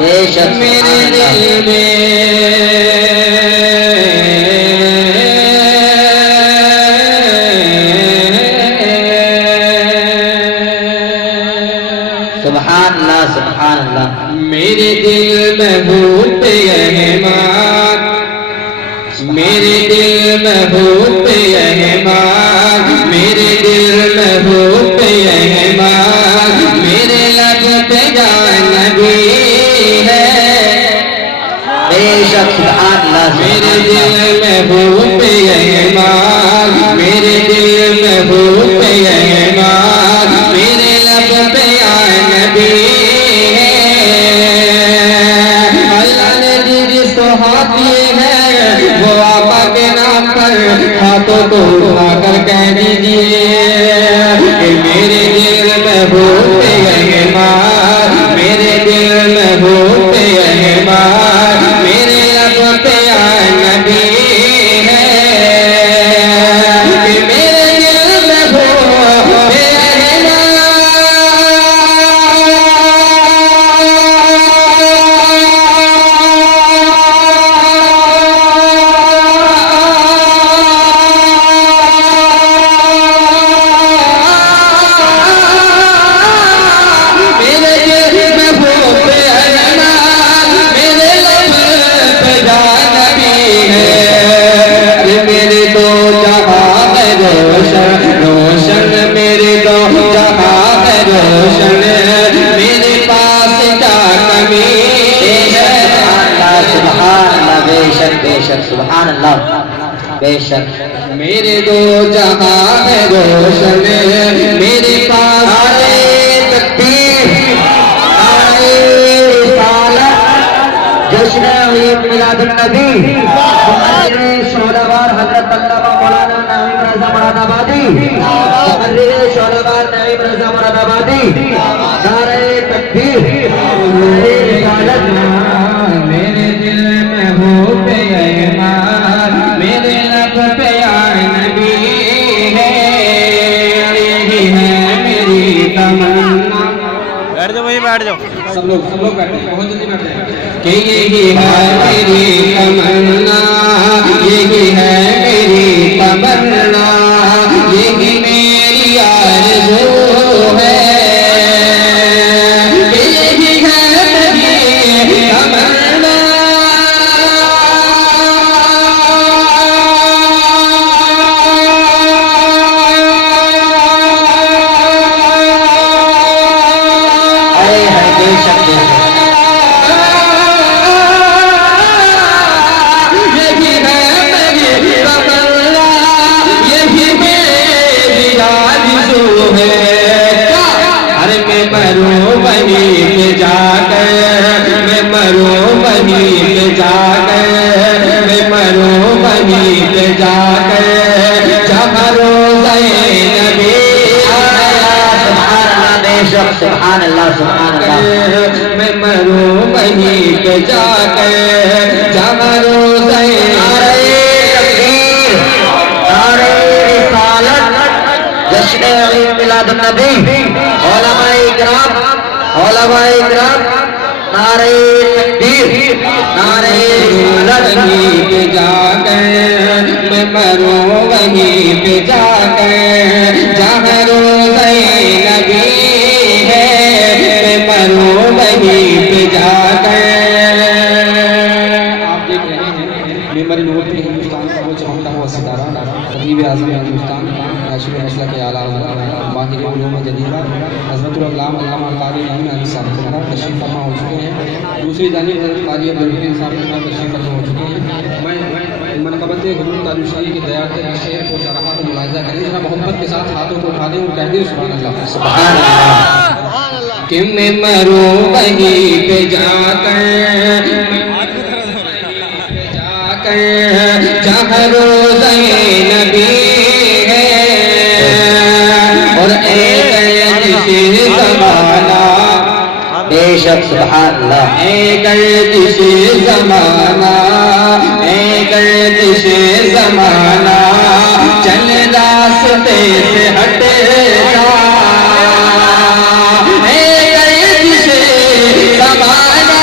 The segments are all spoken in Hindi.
बेशक मेरे दिल में सुभान अल्लाह सुभान अल्लाह। मेरे दिल में भूत रहमान, मेरे दिल में भूत रहमान, मेरे दिल में भूत रहमान, मेरे लब पे या नबी है। बेशक सुभान अल्लाह। मेरे दिल में भूत रहमान, मेरे दिल में भूत रहमान, मेरे लब पे या नबी है। अल्लाह ने जिसको हाथ दिए हैं वो आपा के नाम पर हाथों को उठाकर कह दीजिए कि मेरे दिल में भूत रहमान, मेरे दिल में भूत रहमान, मेरे लब पे या नबी है। कि मेरे दिल में भूत सुभान अल्लाह। बेशक मेरे दो जहां है रोशन, मेरे पास तकबीर जश्न ईद मिलादुन नबी शोलावार हजरत अल्लामा मौलाना नईम रज़ा मुरादाबादी, शोलावार नईम रज़ा मुरादाबादी, नारे तकबीर नारे रिसालत। मेरे दिल में भूत रहमान, मेरे लब पे या नबी है। यही है मेरी तमन्ना। बैठ जाओ भाई, बैठ जाओ। सब लोग बैठे, बहुत जल्दी बैठ जाए। कि यही है मेरी तमन्ना, यही है मेरी तमन्ना, यही मेरी आरज़ू है। यही है मेरी तमन्ना, अरे है बेशक मरूं वहीं पे जाकर, मैं मरूं वहीं पे जाकर, मैं मरूं वहीं पे जाकर, जहाँ रोज़े नबी। बेशक सुभान अल्लाह सुभान अल्लाह। मैं मरूं वहीं पे जाकर, जहाँ रोज़े जश्न ईद मिलादुन नबी, उलमाए इकराम नारे तकबीर नारे वहीं पे जाकर, मैं मरूं वहीं पे जाकर, जहाँ रोज़े नबी है। मैं मरूं वहीं पे जाकर। आप देख रहे हैं मेमोरी नोट पे हिंदुस्तान का वो चमकता हुआ सितारा, खतीब आज़म हिंदुस्तान, नाशिर मसला के आला माहिर उलूम जदीदा हज़रतुल अल्लामा अल्लामा क़ारी नईम अली साहब तशरीफ़ फरमा हो चुके हैं। दूसरी जानिब हज़रत क़ारी अब्दुल साहब तशरीफ़ फरमा हो चुके हैं। मैं मनक़बत हुज़ूर ताजुशाही के दया के शेर को जरा को मुलाहिज़ा करें, जरा मोहब्बत के साथ हाथों को उठा दें और कह दें सुभान अल्लाह सुभान अल्लाह। कि मैं मरूं वहीं पे जाकर, जहाँ रोज़े नबी है। और एक जिसे ज़माना, बेशक सुभान अल्लाह। एक जिसे ज़माना, एक जिसे ज़माना, चल रास्ते से हट जा। एक जिसे ज़माना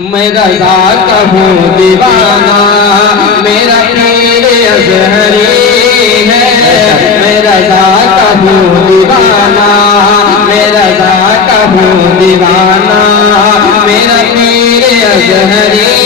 मैं रज़ा का हूँ दीवाना, मेरा पीर अज़हरी है। मैं रज़ा का हूँ दीवाना, मैं रज़ा का हूँ दीवाना, मेरा पीर अज़हरी